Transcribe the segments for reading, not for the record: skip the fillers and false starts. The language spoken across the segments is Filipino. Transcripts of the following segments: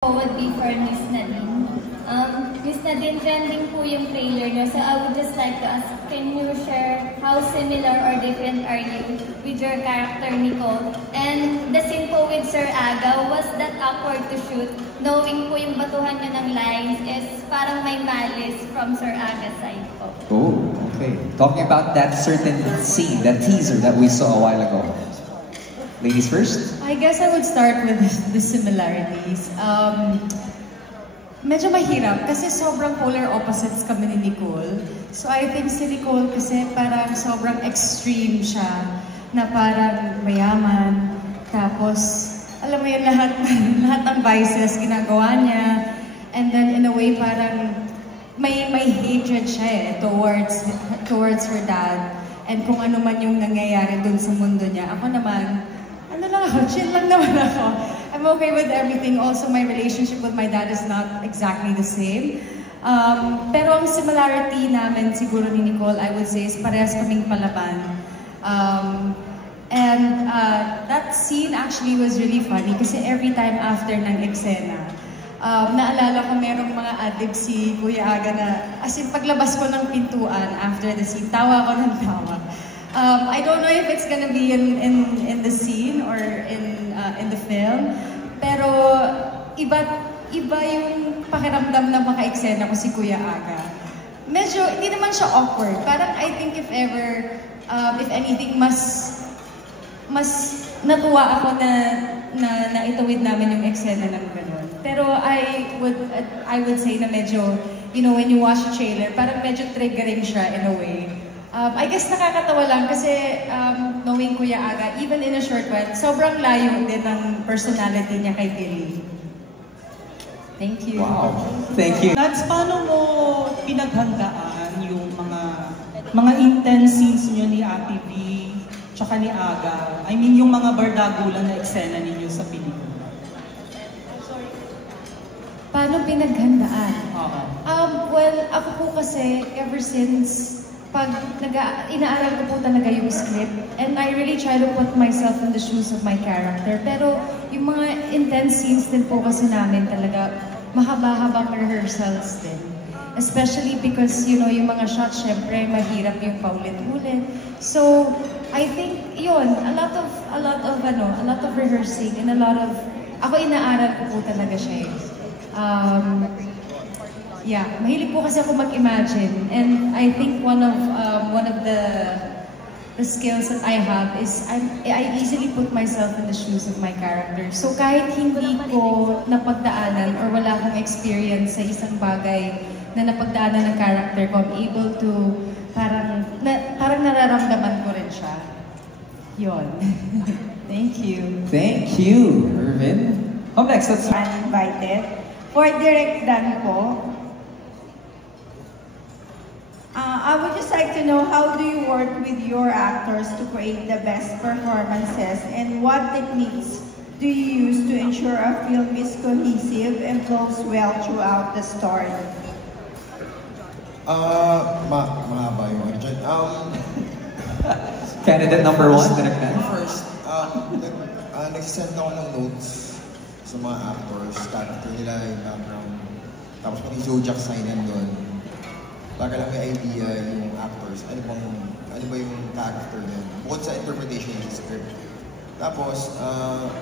Would be for Miss Nadine. Miss Nadine, trending po yung trailer nyo. So I would just like to ask, can you share how similar or different are you with your character, Nicole? And the scene po with Sir Aga, was that awkward to shoot? Knowing po yung batuhan nyo ng lines is parang may malice from Sir Aga's side po. Oh, okay. Talking about that certain scene, that teaser that we saw a while ago. Ladies first? I guess I would start with the similarities. Medyo mahirap kasi sobrang polar opposites kami ni Nicole. So I think si Nicole kasi parang sobrang extreme siya na parang mayaman. Tapos, alam mo yun, lahat ng vices ginagawa niya. And then in a way parang may hatred siya towards her dad. And kung ano man yung nangyayari dun sa mundo niya. Ako naman, chill lang naman ako. I'm okay with everything. Also, my relationship with my dad is not exactly the same. Pero ang similarity namin siguro ni Nicole, I would say, is parehas kaming palaban. That scene actually was really funny kasi every time after ng eksena, naalala ko merong mga adlibs si Kuya Aga na, as in paglabas ko ng pintuan after the scene, tawa ko ng tawa. I don't know if it's gonna be in the scene or in the film, pero iba yung pakiramdam na maka-eksena ko si Kuya Aga. Medyo, hindi naman siya awkward. Parang I think if ever, if anything, mas natuwa ako na itawid namin yung eksena ng gano'n. Pero I would say na medyo, you know, when you watch the trailer, parang medyo triggering siya in a way. I guess nakakatawa lang kasi knowing Kuya Aga, even in a short while, sobrang layo din ng personality niya kay Billy. Thank you. Wow. Thank you. That's paano mo pinaghandaan yung mga intense scenes niyo ni Ate V, tsaka ni Aga? I mean, yung mga bardagulan na eksena ninyo sa pelikula. Paano pinaghandaan? Well, ako po kasi, ever since pag inaaral ko po talaga yung script, and I really try to put myself in the shoes of my character. Pero yung mga intense scenes din po kasi namin talaga, mahaba-habang rehearsals din. Especially because, you know, yung mga shots, syempre, mahirap yung paulit-ulit. So, I think, yun, a lot of rehearsing and ako inaaral ko po talaga siya. Yeah, mahilig po kasi ako mag-imagine, and I think one of the skills that I have is I easily put myself in the shoes of my character. So kahit hindi ko napagdaanan or wala akong experience sa isang bagay na napagdaanan ng character ko, I'm able to parang nararamdaman ko rin siya. Yun. Thank you. Thank you, Irvin. Up next, let's... Uninvited. For Direct Dan po, I would just like to know, how do you work with your actors to create the best performances, and what techniques do you use to ensure a film is cohesive and flows well throughout the story? Mahaba yung ano dyan. Candidate number one. First, nag-send ako ng notes sa mga actors, character nila, yung background. Tapos pati zodiac sign doon. Baka lang may idea yung actors, ano ba yung character niya, bukod sa interpretation ng script. Tapos,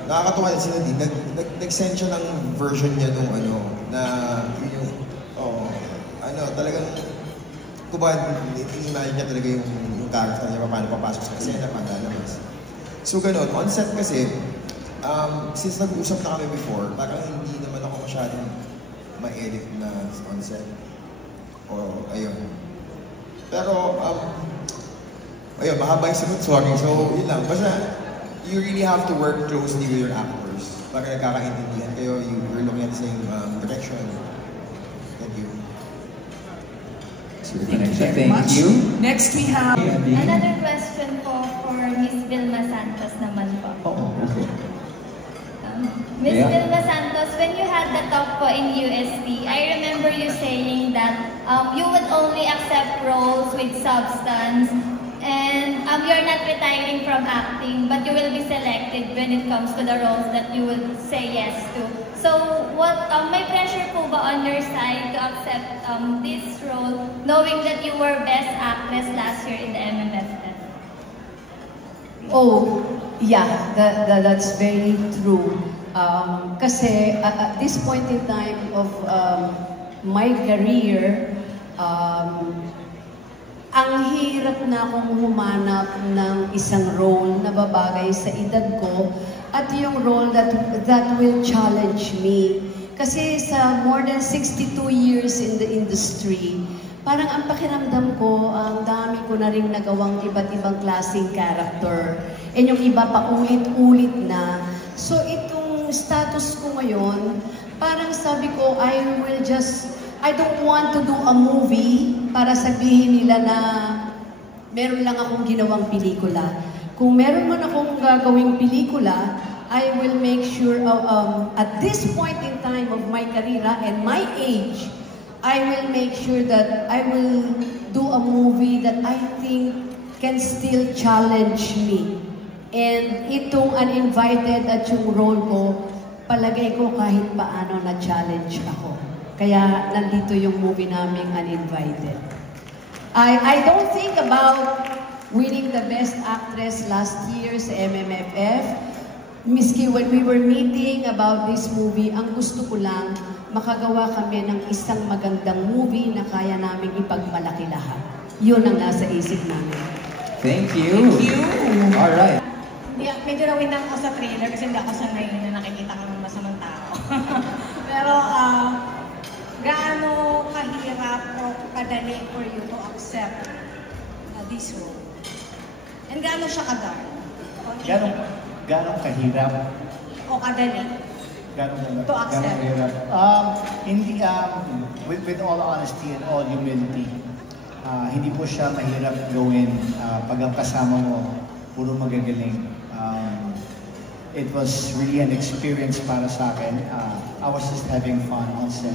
nakakatuwa din sila din, nag-send siya ng version niya nung talagang, kubad, i-imagine niya talaga yung character niya, paano papasok sa eksena, paano lalabas. So ganun, on set kasi, since nag-usap na kami before, parang hindi naman ako masyadong ma-edit na on set. Ayun. Pero, ayun, mahaba yung sagot, sorry. So, yun lang. Basta, you really have to work closely with your actors. Para nagkakaintindihan kayo, you're looking at the same direction. Thank you. Thank you. Next we have... Another question po for Miss Vilma Santos naman po. Okay. Miss Vilma Santos, when you had the talk po in UST, I remember you saying that you would only accept roles with substance, and you're not retiring from acting, but you will be selected when it comes to the roles that you will say yes to. So, may pressure po ba on your side to accept this role, knowing that you were Best Actress last year in the MMFF? Oh, yeah, that's very true. Kasi at this point in time of my career, ang hirap na akong humanap ng isang role na babagay sa edad ko at yung role that will challenge me. Kasi sa more than 62 years in the industry, parang ang pakiramdam ko, ang dami ko na rin nagawang iba't ibang klaseng character. And yung iba pa ulit-ulit na. So itong status ko ngayon, parang sabi ko, I don't want to do a movie para sabihin nila na meron lang akong ginawang pelikula. Kung meron man akong gagawing pelikula, I will make sure, at this point in time of my career and my age, I will make sure that I will do a movie that I think can still challenge me. And itong Uninvited at yung role ko, palagay ko kahit paano na-challenge ako. Kaya nandito yung movie naming Uninvited. I don't think about winning the Best Actress last year sa MMFF. Miski when we were meeting about this movie, ang gusto ko lang, makagawa kami ng isang magandang movie na kaya namin ipagmalaki lahat. Yun ang nasa isip namin. Thank you. Thank you. All right. Medyo nawinang ako sa trailer kasi hindi ako sanay na nakikita ko ng masamang tao. Pero gaano kahirap o kadali for you to accept this role? And gaano siya kadark? Gaano kahirap? O kadali? To accept? Kahirap? Hindi, with all honesty and all humility, hindi po siya mahirap gawin pag ang kasama mo, puro magagaling. It was really an experience para sa akin. I was just having fun on set.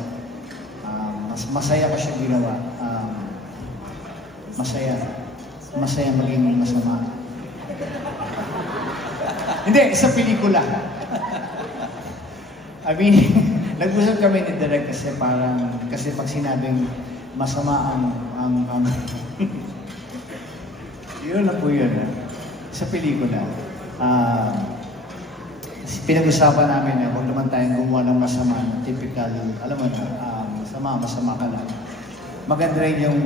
Masaya ko siya ginawa. Masaya maging masama. Hindi, sa pelikula. I mean, nag-usap kami ni Direk kasi pag sinabing masama ang yun na po yun. Sa pelikula. Pinag-usapan namin na kung naman tayong gumawa ng masama, typical, alam mo na, masama ka lang. Maganda rin yung,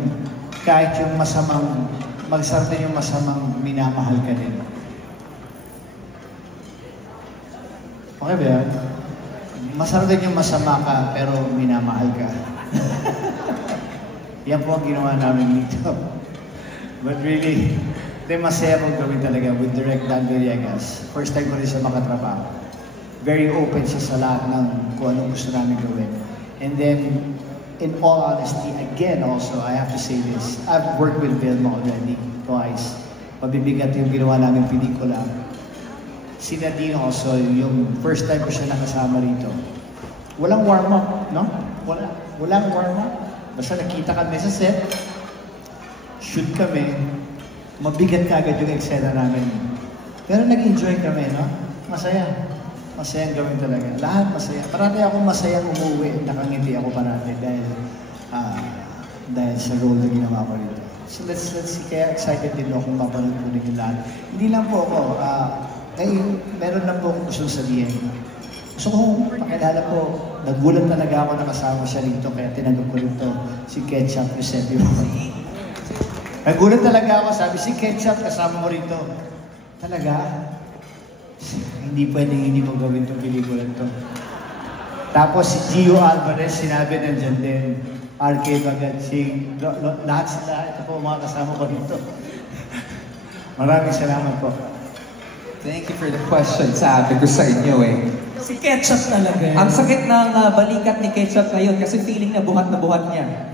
kahit yung masamang, magsarap din yung masamang minamahal ka din. Okay ba yan? Masarap din yung masama ka, pero minamahal ka. Yan po ang ginawa namin dito. But really, masaya ko gawin talaga with Direk Dan Villegas. First time ko rin siya makatrabaho. Very open siya sa lahat ng kung anong gusto namin gawin. And then, in all honesty, again also, I have to say this, I've worked with Vilma already, twice. Pabibigat yung ginawa namin pelikula. Si Nadine also, yung first time ko siya nakasama rito. Walang warm-up, no? Walang warm-up. Basta nakita kami sa set, shoot kami, mabigat ka agad yung eksena namin. Pero nag-enjoy kami, no? Masaya. Masayang gawin talaga. Lahat masaya. Parati ako masayang umuwi. Nakangiti ako parati dahil sa role na ginawa ko rito. So let's see. Kaya excited din ako kung mapanood po din yung lahat. Hindi lang po ako. Meron lang po akong gustong sabihin. Gusto kong pakilala po. Nagulat talaga ako nakasama siya rito. Kaya tinanong ko rito si Ketchup Eusebio. Nagulat talaga ako. Sabi si Ketchup kasama mo rito. Talaga? Hindi pwedeng hindi mo gawin itong pelikula ito. Tapos si Gio Alvarez, sinabi nandiyan din. RK Bagat, lahat sila, ito po mga kasama ko dito. Maraming salamat po. Thank you for the question. Sabi ko sa inyo Si Ketchup talaga. Ang sakit ng balikat ni Ketchup ngayon kasi feeling na buhat niya.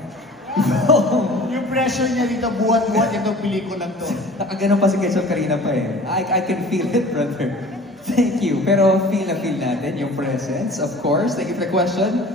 Yung pressure niya dito, buhat-buhat itong pelikulang to. Nakaganon pa si Ketchup kanina pa I can feel it, brother. Thank you. Pero feel natin yung presence, of course. Thank you for the question.